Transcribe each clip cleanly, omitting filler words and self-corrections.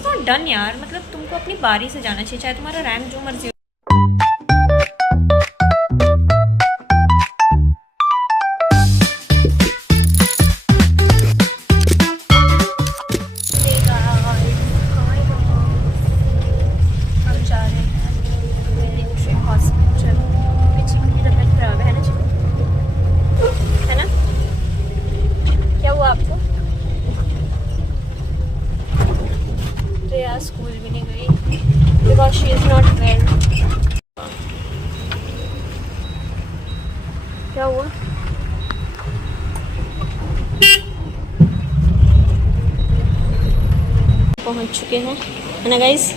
It's not done यार, मतलब तुमको अपनी बारी से जाना चाहिए, चाहे तुम्हारा रैंक जो मर्जी हो। हम जा रहे हैं मिलिट्री हॉस्पिटल, चिकन की तबीयत खराब है ना चिकन, है ना? क्या हुआ आपको? तो यार स्कूल भी नहीं गई because she is not well. क्या हुआ? पहुंच चुके हैं, है ना गाइस?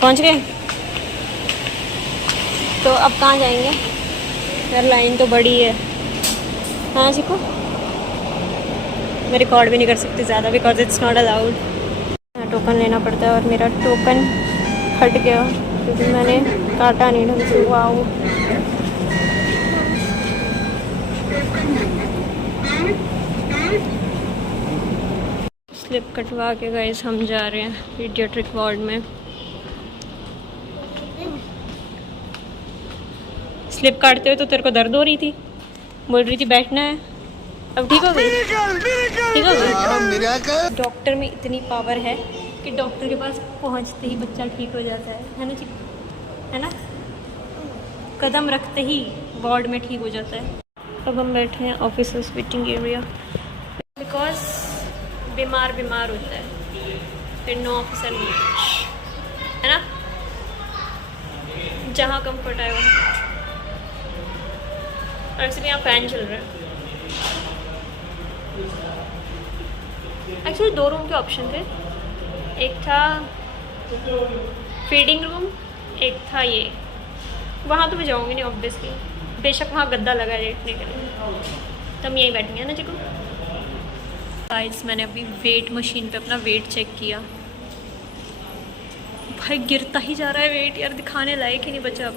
पहुंच गए। तो अब कहाँ जाएंगे यार? लाइन तो बड़ी है। हाँ सीखो, मैं रिकॉर्ड भी नहीं कर सकती ज़्यादा because it's not allowed. Token लेना पड़ता है और मेरा टोकन हट गया क्योंकि मैंने काटा नहीं ढंग से। वाओ, स्लिप कटवा के गाइस हम जा रहे हैं पीडियाट्रिक वार्ड में। स्लिप काटते हुए तो तेरे को दर्द हो रही थी, बोल रही थी बैठना है, अब ठीक हो गई? ठीक हो गई? डॉक्टर में इतनी पावर है कि डॉक्टर के पास पहुंचते ही बच्चा ठीक हो जाता है ना जी? है ना? कदम रखते ही वार्ड में ठीक हो जाता है। अब हम बैठे हैं ऑफिसर्स वेटिंग एरिया बिकॉज बीमार होता है, फिर नो ऑफिसर नहीं, है ना? जहाँ कंफर्ट आए वहाँ। और ऐसे भी यहाँ फैन चल रहा है। एक्चुअली 2 रूम के ऑप्शन थे, एक था फीडिंग रूम, एक था ये। वहाँ तो मैं जाऊँगी नहीं ऑब्वियसली, बेशक वहाँ गद्दा लगा है लेटने के लिए, तो हम यहीं बैठेंगे ना चिकू। गाइस मैंने अभी वेट मशीन पे अपना वेट चेक किया, भाई गिरता ही जा रहा है वेट यार, दिखाने लायक ही नहीं बचा अब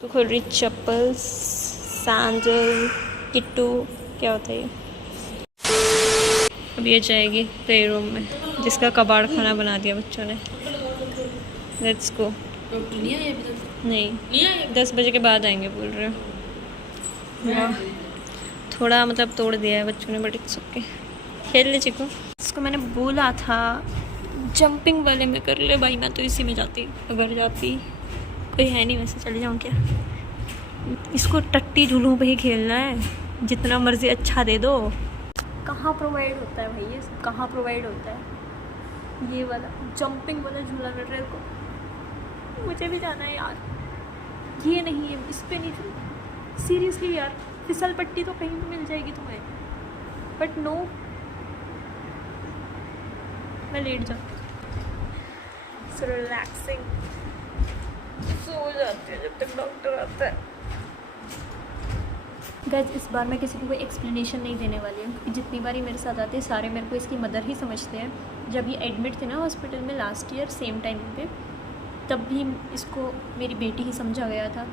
तो खोल रही चप्पल, सैंडल, किट्टू, क्या होता है ये। अब ये जाएगी प्ले रूम में जिसका कबाड़ खाना बना दिया बच्चों ने। Let's go. नहीं 10 बजे के बाद आएंगे बोल रहे हो। वाह, थोड़ा मतलब तोड़ दिया है बच्चों ने, बट इट्स ओके, खेल ले चिको। इसको मैंने बोला था जंपिंग वाले में कर ले भाई, मैं तो इसी में जाती, अगर जाती कोई है नहीं वैसे चले जाऊँ क्या? इसको टट्टी झूलों पे ही खेलना है, जितना मर्जी अच्छा दे दो। कहाँ प्रोवाइड होता है भाई ये, कहाँ प्रोवाइड होता है ये वाला जंपिंग वाला झूला? लड़ रहे को मुझे भी जाना है यार, ये नहीं है, इस पे नहीं, सीरियसली यार, फिसल पट्टी तो कहीं भी मिल जाएगी तुम्हें, बट नो, मैं लेट जाती हूँ। सो रिलैक्सिंग, सो जाती है जब तक डॉक्टर आता है। गाइस इस बार मैं किसी को कोई एक्सप्लेनेशन नहीं देने वाली हूँ क्योंकि जितनी बार ही मेरे साथ आते हैं सारे मेरे को इसकी मदर ही समझते हैं। जब ये एडमिट थे ना हॉस्पिटल में लास्ट ईयर सेम टाइम पे, तब भी इसको मेरी बेटी ही समझा गया था,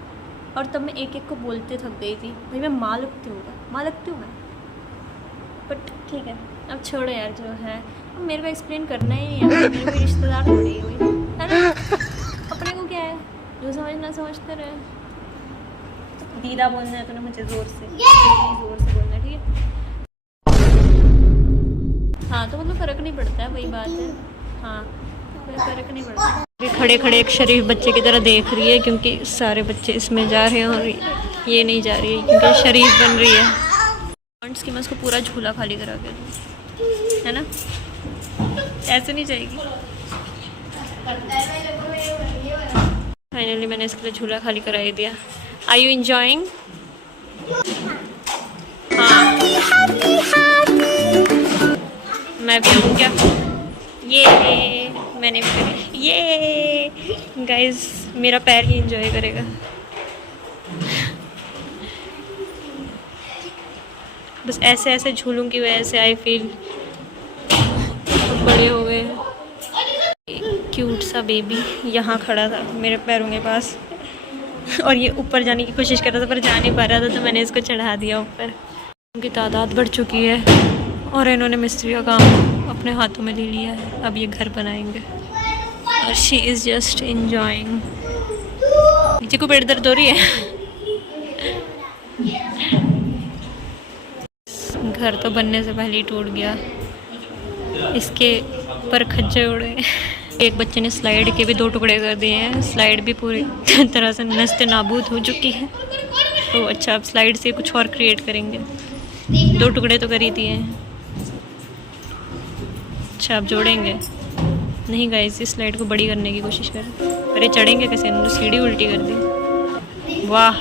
और तब मैं एक एक को बोलते थक गई थी, भाई मैं माँ लगती हूँ मैं, बट ठीक है अब छोड़ो यार जो है। अब मेरे को एक्सप्लेन करना ही नहीं है, मेरे कोई रिश्तेदार थोड़ी हुई है ना, अपने को क्या है, जो समझना समझते रहे। दीदा बोलना है तो ना मुझे ज़ोर से बोलना, ठीक है? हाँ तो मतलब फ़र्क नहीं पड़ता है, वही बात है। हाँ कोई फ़र्क नहीं पड़ता। अभी खड़े खड़े एक शरीफ बच्चे की तरह देख रही है क्योंकि सारे बच्चे इसमें जा रहे हैं और ये नहीं जा रही है क्योंकि शरीफ बन रही है। पॉइंट्स की मैं उसको पूरा झूला खाली करा के दूँ, है ना? ऐसे नहीं जाएगी। फाइनली मैंने इसके लिए झूला खाली करा ही दिया। Are you enjoying? हाँ मैं भी हूँ क्या? ये मैंने भी करी, ये गाइस मेरा पैर ही एंजॉय करेगा। बस ऐसे ऐसे झूलों की वजह से आई फील बड़े हो गए। क्यूट सा बेबी यहाँ खड़ा था मेरे पैरों के पास और ये ऊपर जाने की कोशिश कर रहा था पर जा नहीं पा रहा था, तो मैंने इसको चढ़ा दिया ऊपर। उनकी तादाद बढ़ चुकी है और इन्होंने मिस्त्री का काम अपने हाथों में ले लिया है, अब ये घर बनाएंगे और शी इज़ जस्ट एंजॉइंग। नीचे को पेट दर्द हो रही है। घर तो बनने से पहले ही टूट गया, इसके पर खज्जे उड़े। एक बच्चे ने स्लाइड के भी 2 टुकड़े कर दिए हैं, स्लाइड भी पूरी तरह से नष्ट नाबूद हो चुकी है। तो अच्छा, अब स्लाइड से कुछ और क्रिएट करेंगे। 2 टुकड़े तो कर ही दिए हैं। अच्छा, अब जोड़ेंगे। नहीं गाइस, इस स्लाइड को बड़ी करने की कोशिश कर। अरे चढ़ेंगे कैसे, इन्होंने सीढ़ी उल्टी कर दी। वाह,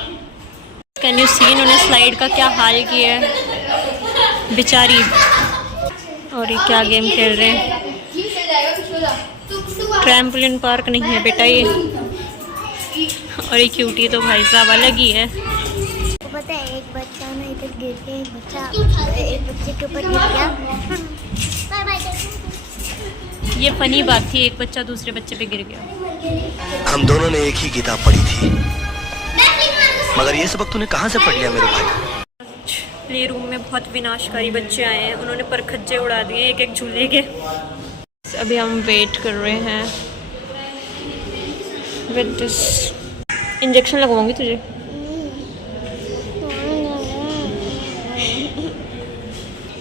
कैन यू सी इन्होंने स्लाइड का क्या हाल किया है बेचारी। और ये क्या गेम खेल रहे हैं। ट्रैम्पोलिन पार्क नहीं है बेटा ये। और ये क्यूटी तो भाई साहब अलग ही है। पता है, एक बच्चा ना इधर गिर के एक बच्चे के ऊपर गिर गया। ये फनी बात थी, एक बच्चा दूसरे बच्चे पे गिर गया। हम दोनों ने एक ही किताब पढ़ी थी, मगर ये सबक तूने कहाँ से पढ़ लिया मेरे भाई। प्ले रूम में बहुत विनाशकारी बच्चे आए हैं, उन्होंने परखच्चे उड़ा दिए एक एक झूले के। अभी हम वेट कर रहे हैं विद दिस। इंजेक्शन लगवाऊंगी तुझे।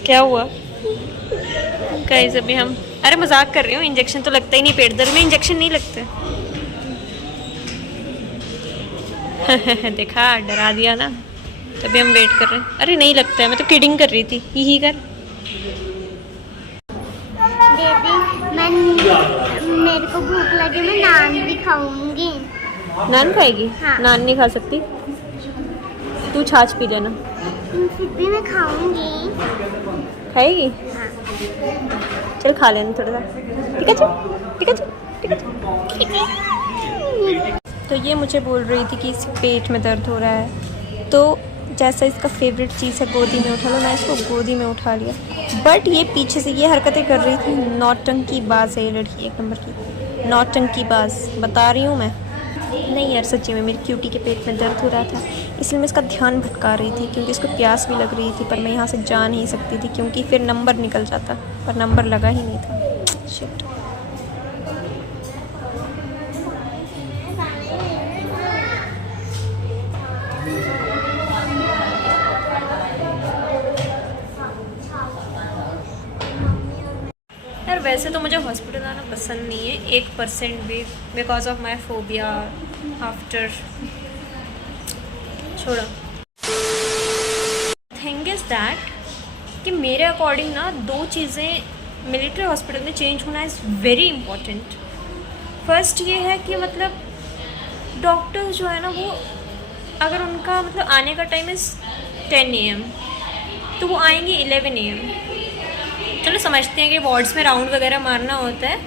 क्या हुआ गाइस, अभी हम, अरे मजाक कर रही हूँ, इंजेक्शन तो लगता ही नहीं, पेट दर्द में इंजेक्शन नहीं लगते। देखा, डरा दिया ना। तभी हम वेट कर रहे हैं। अरे नहीं लगता है, मैं तो किडिंग कर रही थी, ही कर। मेरे को भूख लगी, मैं नान भी खाऊंगी। नान खाएगी? हाँ। नान नहीं खा सकती, तू छाछ पी लेना। फिर भी मैं खाऊंगी। खाएगी? हाँ। चल खा लेना थोड़ा सा। ठीक है जी, ठीक है जी, ठीक है जी। तो ये मुझे बोल रही थी कि इसके पेट में दर्द हो रहा है, तो जैसा इसका फेवरेट चीज़ है गोदी में उठा लो, मैं इसको गोदी में उठा लिया। बट ये पीछे से ये हरकतें कर रही थी। नौटंकी बाज है ये लड़की, 1 नंबर की नौटंकी बाज, बता रही हूँ मैं। नहीं यार, सच्ची में मेरी क्यूटी के पेट में दर्द हो रहा था, इसलिए मैं इसका ध्यान भटका रही थी, क्योंकि इसको प्यास भी लग रही थी। पर मैं यहाँ से जा नहीं सकती थी, क्योंकि फिर नंबर निकल जाता, पर नंबर लगा ही नहीं था। शिट। यार वैसे तो मुझे हॉस्पिटल आना पसंद नहीं है 1% भी, because of my phobia after. छोड़ो। थिंग इज़ दैट कि मेरे अकॉर्डिंग ना 2 चीज़ें मिलिट्री हॉस्पिटल में चेंज होना इज़ वेरी इम्पॉर्टेंट। फर्स्ट ये है कि मतलब डॉक्टर्स जो है ना, वो अगर उनका मतलब आने का टाइम इज़ 10 AM, तो वो आएंगे 11 AM। चलो समझते हैं कि वार्ड्स में राउंड वगैरह मारना होता है,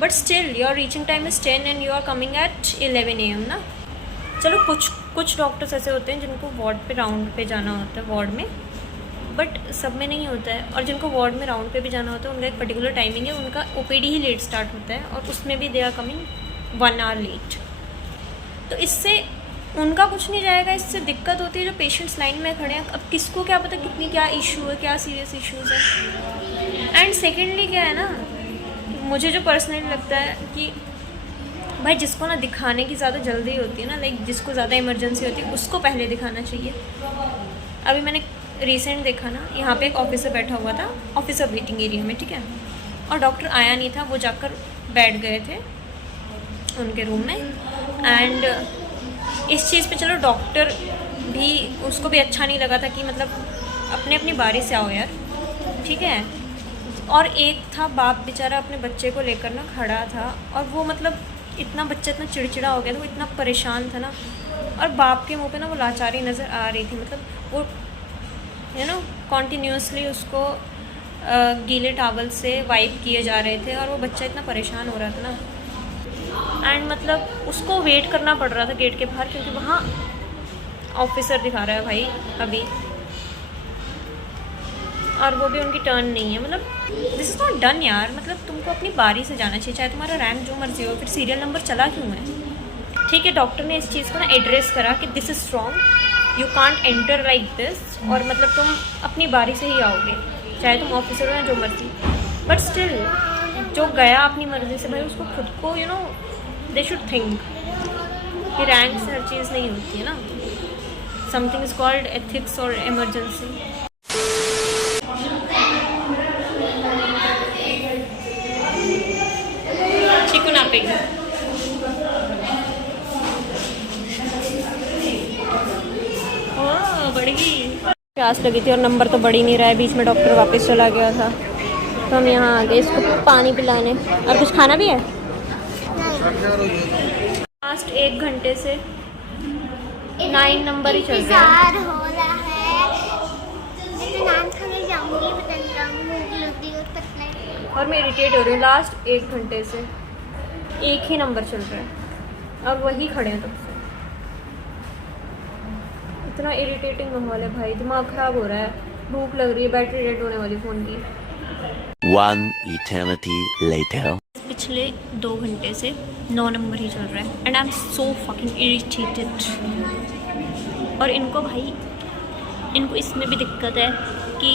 but still your reaching time is 10 and you are coming at 11 AM ना। चलो कुछ डॉक्टर्स ऐसे होते हैं जिनको वार्ड पे राउंड पे जाना होता है, वार्ड में, बट सब में नहीं होता है। और जिनको वार्ड में राउंड पे भी जाना होता है, उनका एक पर्टिकुलर टाइमिंग है, उनका OPD ही लेट स्टार्ट होता है, और उसमें भी they are coming 1 hour late. तो इससे उनका कुछ नहीं जाएगा, इससे दिक्कत होती है जो पेशेंट्स लाइन में खड़े हैं। अब किसको क्या पता कितनी क्या इशू है, क्या सीरियस इश्यूज़ है। एंड सेकेंडली क्या है ना, मुझे जो पर्सनली लगता है कि भाई जिसको ना दिखाने की ज़्यादा जल्दी होती है ना, लाइक जिसको ज़्यादा इमरजेंसी होती है, उसको पहले दिखाना चाहिए। अभी मैंने रिसेंट देखा ना, यहाँ पे एक ऑफिसर बैठा हुआ था, ऑफिसर वेटिंग एरिया में, ठीक है, और डॉक्टर आया नहीं था, वो जाकर बैठ गए थे उनके रूम में। एंड इस चीज़ पे चलो डॉक्टर भी, उसको भी अच्छा नहीं लगा था कि मतलब अपनी बारी से आओ यार, ठीक है। और एक था बाप बेचारा अपने बच्चे को लेकर ना खड़ा था, और वो मतलब इतना बच्चा इतना चिड़चिड़ा हो गया था, वो इतना परेशान था ना, और बाप के मुंह पे ना वो लाचारी नज़र आ रही थी। मतलब वो कॉन्टीन्यूसली उसको गीले टॉवल से वाइप किए जा रहे थे, और वो बच्चा इतना परेशान हो रहा था ना। एंड मतलब उसको वेट करना पड़ रहा था गेट के बाहर, क्योंकि वहाँ ऑफिसर दिखा रहा है भाई अभी, और वो भी उनकी टर्न नहीं है। मतलब दिस इज़ नॉट डन यार, मतलब तुमको अपनी बारी से जाना चाहिए, चाहे तुम्हारा रैंक जो मर्जी हो, फिर सीरियल नंबर चला क्यों है। ठीक है, डॉक्टर ने इस चीज़ को ना एड्रेस करा कि this is wrong, you can't enter like this, और मतलब तुम अपनी बारी से ही आओगे। चाहे तुम ऑफिसर हो या जो मर्जी, बट स्टिल जो गया अपनी मर्जी से भाई उसको खुद को you know they should think कि रैंक से हर चीज़ नहीं होती है ना. समथिंग इज कॉल्ड एथिक्स और इमरजेंसी. चिकू ना पे बढ़ गई. प्यास लगी थी और नंबर तो बढ़ ही नहीं रहा है. बीच में डॉक्टर वापस चला गया था तो हम यहाँ आ गए इसको पानी पिलाने. और कुछ खाना भी है. लास्ट 1 घंटे से 9 नंबर ही चल रहा है. इंतजार हो रहा है. मैं तो नाम खाने जाऊंगी, बता भूख लगी और तक नहीं. और मैं इरिटेट हो रही हूँ. लास्ट 1 घंटे से एक ही नंबर चल रहा है और वही खड़े हैं तब से. इतना इरिटेटिंग माहौल है भाई. दिमाग ख़राब हो रहा है. भूख लग रही है. बैटरी डेड होने वाली फ़ोन की. One eternity later. पिछले 2 घंटे से 9 नंबर ही चल रहा है and I am so fucking irritated. और इनको भाई इनको इसमें भी दिक्कत है कि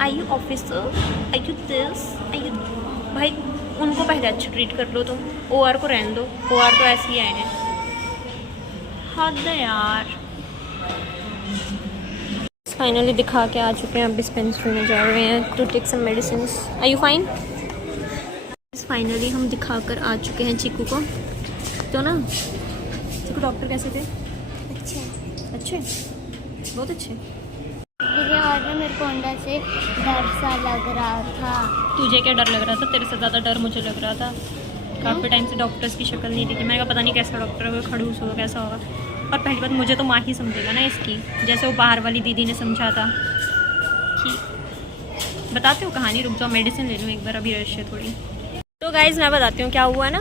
I you officer, I you this, I you. भाई उनको पहले अच्छा ट्रीट कर लो तुम. OR को रहने दो. OR तो ऐसे ही आए हैं. हद है यार. फाइनली दिखा के आ चुके हैं. अब डिस्पेंसरी में जा रहे हैं to take some medicine. Are you fine? Finally हम दिखा कर आ चुके हैं चीकू को. तो ना चीकू डॉक्टर कैसे थे? अच्छे बहुत अच्छे. और ना मेरे को अंदर से डर सा लग रहा था. तुझे क्या डर लग रहा था? तेरे से ज़्यादा डर मुझे लग रहा था. काफ़ी टाइम से डॉक्टर्स की शक्ल नहीं दिखी. मैंने कहा पता नहीं कैसा डॉक्टर होगा, खड़ूस होगा, कैसा होगा. और पहली बात मुझे तो माँ ही समझेगा ना इसकी, जैसे वो बाहर वाली दीदी ने समझा था कि. बताते हो कहानी. रुक जाओ मेडिसिन ले लूँ एक बार. अभी रश है थोड़ी. तो गाइज़ मैं बताती हूँ क्या हुआ ना.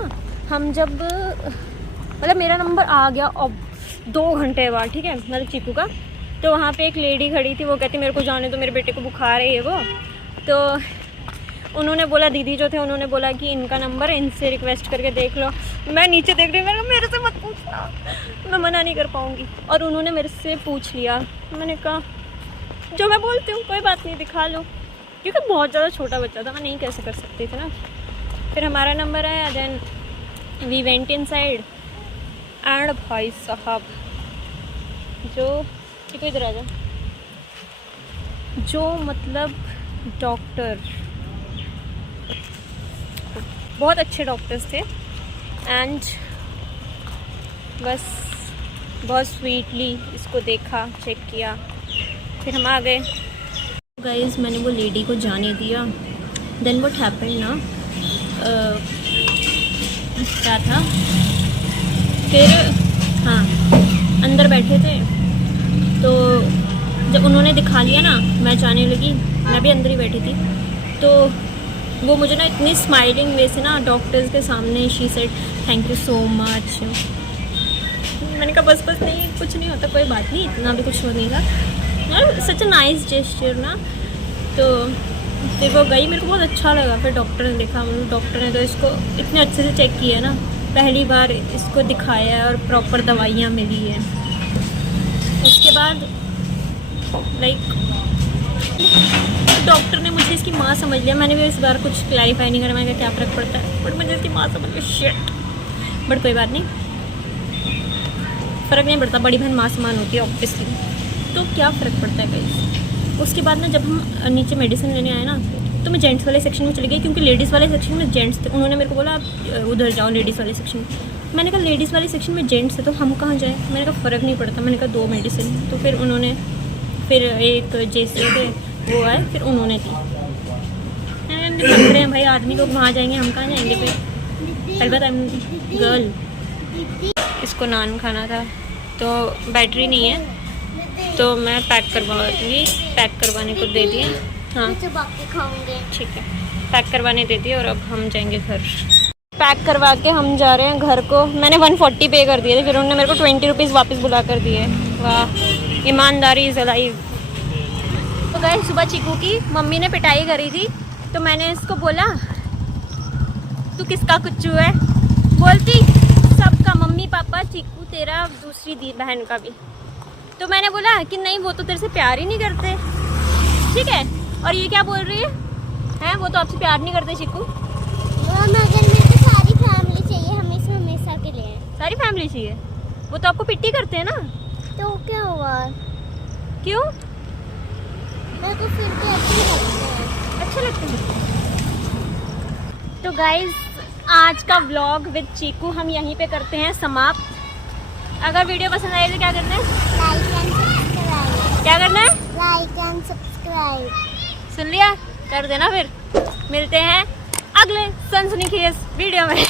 हम जब मतलब मेरा नंबर आ गया अब 2 घंटे बाद, ठीक है, मतलब चीकू का. तो वहाँ पे एक लेडी खड़ी थी. वो कहती मेरे को जाने दो, मेरे बेटे को बुखार है ये वो. तो उन्होंने बोला, दीदी जो थे उन्होंने बोला कि इनका नंबर है, इनसे रिक्वेस्ट करके देख लो. मैं नीचे देख रही हूँ. मेरे से मत पूछना, मैं मना नहीं कर पाऊँगी. और उन्होंने मेरे से पूछ लिया. मैंने कहा जो मैं बोलती हूँ कोई बात नहीं, दिखा लो. क्योंकि बहुत ज़्यादा छोटा बच्चा था, मैं नहीं कैसे कर सकती थी ना. फिर हमारा नंबर आया. Then we went inside and भाई साहब जो कोई इधर आ जाए, जो मतलब डॉक्टर बहुत अच्छे डॉक्टर्स थे एंड बस बहुत स्वीटली इसको देखा, चेक किया, फिर हम आ गए. गाइस मैंने वो लेडी को जाने दिया. देन व्हाट हैपेंड ना, क्या था फिर, हाँ अंदर बैठे थे. तो जब उन्होंने दिखा लिया ना, मैं जाने लगी. मैं भी अंदर ही बैठी थी. तो वो मुझे ना इतनी स्माइलिंग वे से ना डॉक्टर्स के सामने she said thank you so much. मैंने कहा बस नहीं, कुछ नहीं होता, कोई बात नहीं, इतना भी कुछ नहीं था. सच अ नाइस जेस्चर ना. तो फिर वो गई. मेरे को बहुत अच्छा लगा. फिर डॉक्टर ने देखा, डॉक्टर ने तो इसको इतने अच्छे से चेक किया ना. पहली बार इसको दिखाया है और प्रॉपर दवाइयाँ मिली है. उसके बाद लाइक डॉक्टर ने मुझे इसकी माँ समझ लिया. मैंने भी इस बार कुछ क्लैरिफाई नहीं करा. मैंने कहा क्या फ़र्क पड़ता है, बट मुझे इसकी माँ समझ लिया. शिट. बट कोई बात नहीं, फ़र्क नहीं पड़ता. बड़ी बहन माँ समान होती है ऑब्वियसली. तो क्या फ़र्क पड़ता है गाइस. उसके बाद ना जब हम नीचे मेडिसिन लेने आए ना, तो मैं जेंट्स वाले सेक्शन में चली गई क्योंकि लेडीज़ वाले सेक्शन में जेंट्स थे. उन्होंने मेरे को बोला आप उधर जाओ लेडीज़ वाले सेक्शन में. मैंने कहा लेडीज़ वाले सेक्शन में जेंट्स थे तो हम कहाँ जाएँ. मैंने कहा फ़र्क नहीं पड़ता. मैंने कहा 2 मेडिसिन. तो फिर उन्होंने फिर एक जैसे थे वो आए, फिर उन्होंने दी. एंड लग रहे हैं भाई आदमी लोग वहाँ जाएंगे, हम कहाँ जाएंगे. फिर अलबत्ता आई एम गर्ल. इसको नान खाना था तो बैटरी नहीं है तो मैं पैक करवाऊँगी. पैक करवाने को दे दिए. हाँ बाकी खाऊंगे. ठीक है, पैक करवाने दे दिए और अब हम जाएंगे घर. पैक करवा के हम जा रहे हैं घर को. मैंने 140 पे कर दिए थे, फिर उन्होंने मेरे को 20 रुपीज़ वापस बुला कर दिए. वाह, ईमानदारी इज़ अलाइव. तो गए सुबह चीकू की मम्मी ने पिटाई करी थी. तो मैंने इसको बोला तू किसका कुच्चू है. बोलती सबका, मम्मी पापा चीकू तेरा, दूसरी दी बहन का भी. तो मैंने बोला कि नहीं वो तो तेरे से प्यार ही नहीं करते. ठीक है, और ये क्या बोल रही है? हैं वो तो आपसे प्यार नहीं करते चिकू। मगर मेरे को सारी फैमिली चाहिए हमेशा हमेशा के लिए। सारी फैमिली चाहिए। वो तो आपको पिट्टी करते हैं ना। तो क्या हुआ? क्यों? मेरे को फिर भी अच्छे लगते हैं। अच्छे लगते हैं। तो गाइज आज का व्लॉग विद चीकू हम यहीं पे करते हैं समाप्त। अगर वीडियो पसंद आए तो क्या करना है? Like and subscribe. क्या करना है? Like and subscribe. सुन लिया? कर देना फिर। मिलते हैं अगले सनसनीखेज वीडियो में।